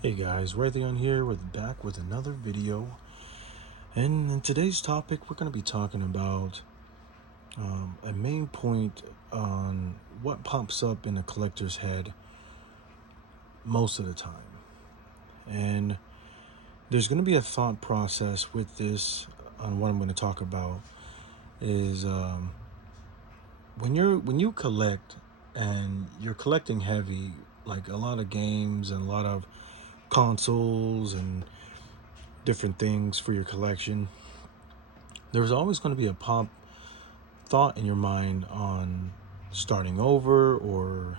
Hey guys, Raytheon here back with another video. And in today's topic, we're going to be talking about a main point on what pops up in a collector's head most of the time. And there's going to be a thought process with this on what I'm going to talk about is when you collect and you're collecting heavy, like a lot of games and a lot of consoles and different things for your collection, there's always going to be a thought in your mind on starting over or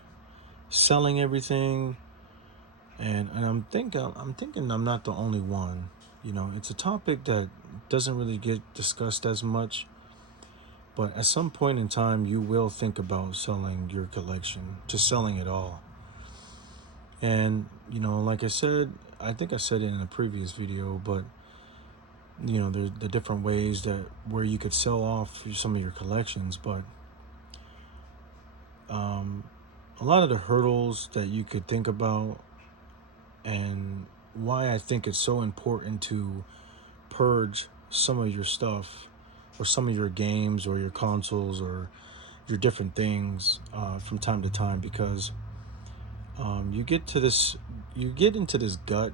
selling everything. And I'm thinking I'm not the only one. It's a topic that doesn't really get discussed as much, but at some point in time you will think about selling your collection, just selling it all. And like I said, I think I said it in a previous video, but there's the different ways that where you could sell off some of your collections, but um, a lot of the hurdles that you could think about and why I think it's so important to purge some of your stuff or some of your games or your consoles or your different things from time to time, because you get into this gut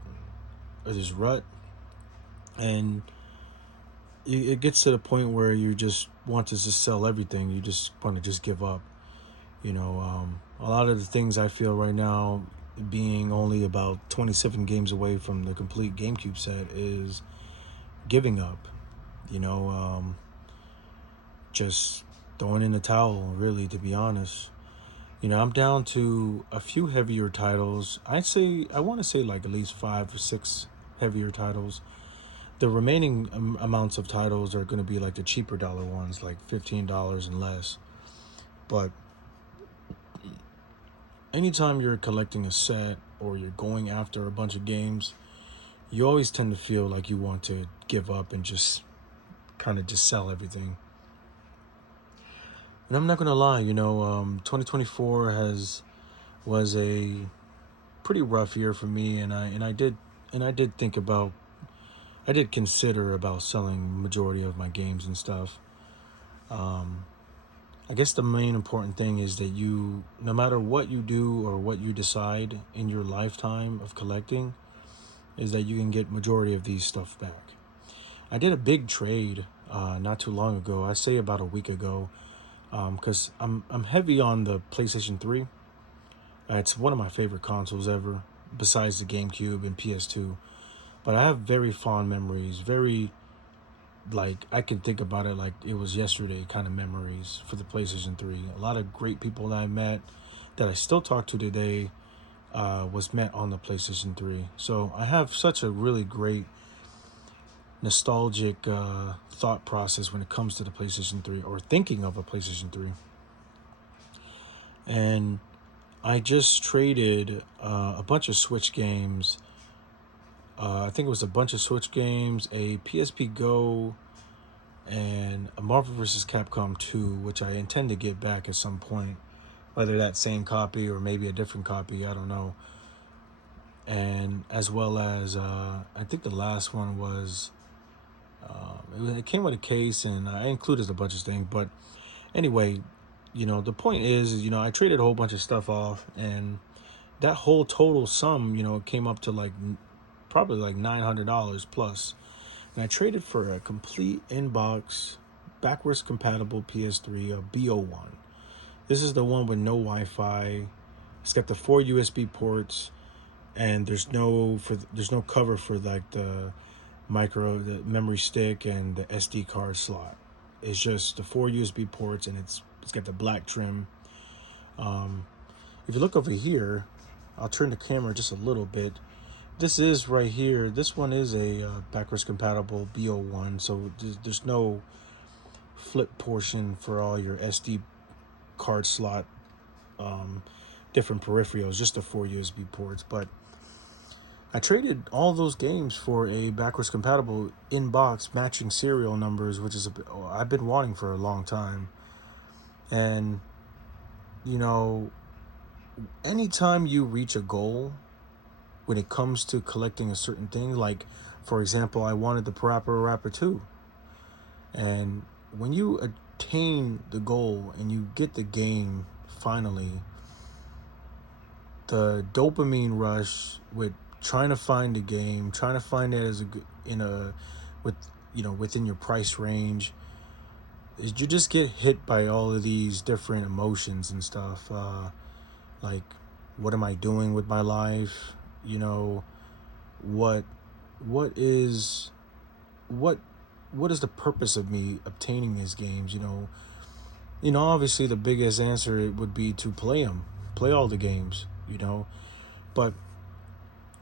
or this rut, and it gets to the point where you just want to just sell everything. You just want to just give up. A lot of the things I feel right now, being only about 27 games away from the complete GameCube set, is giving up. You know, just throwing in the towel, really, to be honest. I'm down to a few heavier titles. I want to say like at least 5 or 6 heavier titles. The remaining amounts of titles are going to be like the cheaper dollar ones, like $15 and less. But anytime you're collecting a set or you're going after a bunch of games, you always tend to feel like you want to give up and just kind of just sell everything. And I'm not gonna lie, 2024 was a pretty rough year for me, and I did think about, I did consider about selling majority of my games and stuff. Um, I guess the main important thing is that no matter what you do or what you decide in your lifetime of collecting, is that you can get majority of these stuff back. I did a big trade not too long ago. I say about a week ago, because I'm heavy on the PlayStation 3. It's one of my favorite consoles ever, besides the GameCube and PS2. But I have very fond memories, very, like, I can think about it like it was yesterday kind of memories for the PlayStation 3. A lot of great people that I met, that I still talk to today, was met on the PlayStation 3. So I have such a really great nostalgic thought process when it comes to the PlayStation 3, or thinking of a PlayStation 3. And I just traded a bunch of Switch games. I think it was a bunch of Switch games, a PSP Go, and a Marvel vs. Capcom 2, which I intend to get back at some point. Whether that same copy or maybe a different copy, I don't know. And as well as, I think the last one was, it came with a case, and I included a bunch of things. But anyway, the point is, I traded a whole bunch of stuff off, and that whole total sum, came up to like probably like $900 plus. And I traded for a complete inbox, backwards compatible PS3, a BO1. This is the one with no Wi-Fi. It's got the 4 USB ports, and there's no cover for like the memory stick and the SD card slot. It's just the 4 USB ports, and it's got the black trim. Um, if you look over here, I'll turn the camera just a little bit. This is right here. This one is a backwards compatible BO1, so there's no flip portion for all your SD card slot, um, different peripherals, just the 4 USB ports. But I traded all those games for a backwards compatible in-box matching serial numbers, which is I've been wanting for a long time. And you know, anytime you reach a goal, when it comes to collecting a certain thing. Like, for example, I wanted the Parappa Rapper 2. And when you attain the goal and you get the game finally, the dopamine rush with trying to find the game, trying to find it as in a with within your price range, is you just get hit by all of these different emotions and stuff. Like, what am I doing with my life? You know, what what is what what is the purpose of me obtaining these games? Obviously the biggest answer it would be to play all the games. But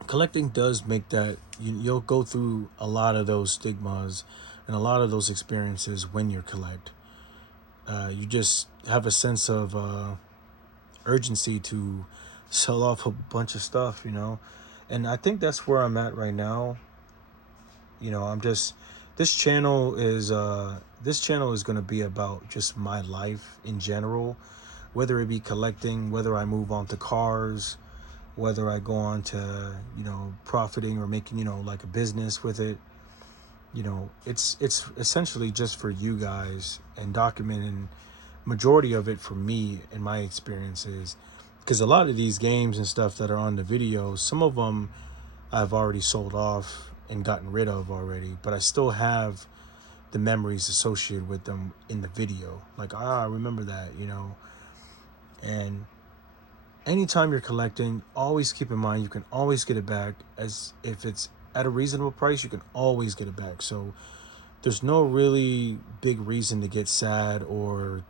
collecting does make that you'll go through a lot of those stigmas and a lot of those experiences when you collect. You just have a sense of urgency to sell off a bunch of stuff. And I think that's where I'm at right now. I'm just this channel is going to be about just my life in general, whether it be collecting, whether I move on to cars, whether I go on to profiting or making like a business with it. It's essentially just for you guys and documenting majority of it for me and my experiences, because a lot of these games and stuff that are on the videos, some of them I've already sold off and gotten rid of already, but I still have the memories associated with them in the video. Like, I remember that. And anytime you're collecting, always keep in mind you can always get it back. As if it's at a reasonable price, you can always get it back. So there's no really big reason to get sad or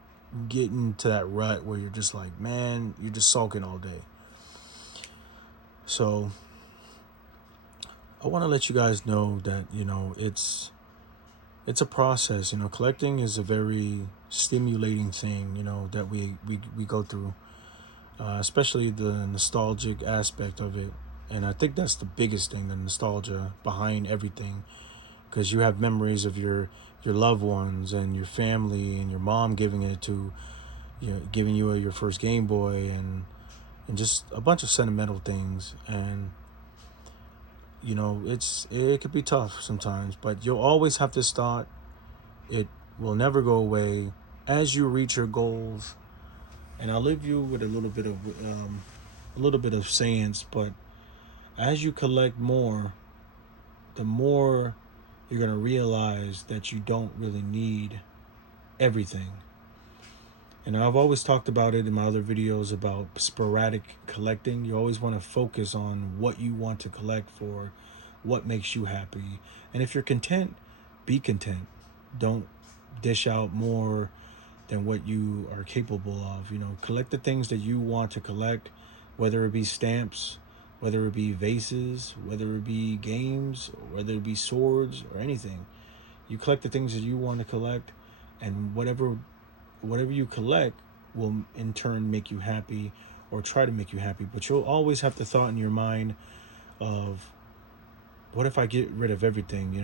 get into that rut where you're just like, man, you're just sulking all day. So I want to let you guys know that it's a process. Collecting is a very stimulating thing that we go through, especially the nostalgic aspect of it. And I think that's the biggest thing, the nostalgia behind everything, because you have memories of your loved ones and your family and your mom giving it to giving you your first Game Boy, and just a bunch of sentimental things. And it could be tough sometimes, but you'll always have this thought. It will never go away as you reach your goals. And I'll leave you with a little bit of science, but as you collect more, the more you're going to realize that you don't really need everything. And I've always talked about it in my other videos about sporadic collecting. You always want to focus on what you want to collect for, what makes you happy. And if you're content, be content. Don't dish out more than what you are capable of. Collect the things that you want to collect, whether it be stamps, whether it be vases, whether it be games, or whether it be swords or anything. You collect the things that you want to collect, and whatever you collect will in turn make you happy, or try to make you happy. But you'll always have the thought in your mind of, what if I get rid of everything?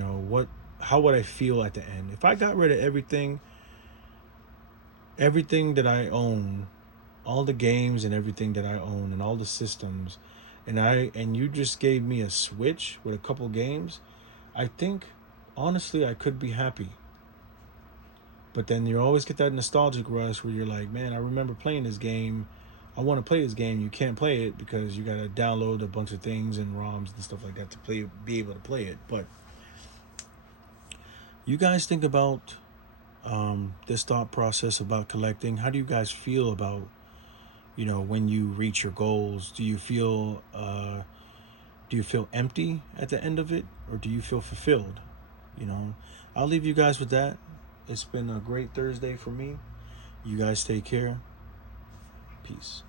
How would I feel at the end if I got rid of everything that I own, all the games and everything that I own and all the systems, and you just gave me a Switch with a couple games? I think honestly I could be happy. But then you always get that nostalgic rush where you're like, man, I remember playing this game. I want to play this game. You can't play it because you got to download a bunch of things and ROMs and stuff like that to be able to play it. But you guys think about this thought process about collecting. How do you guys feel about, when you reach your goals? Do you feel empty at the end of it, or do you feel fulfilled? I'll leave you guys with that. It's been a great Thursday for me. You guys take care. Peace.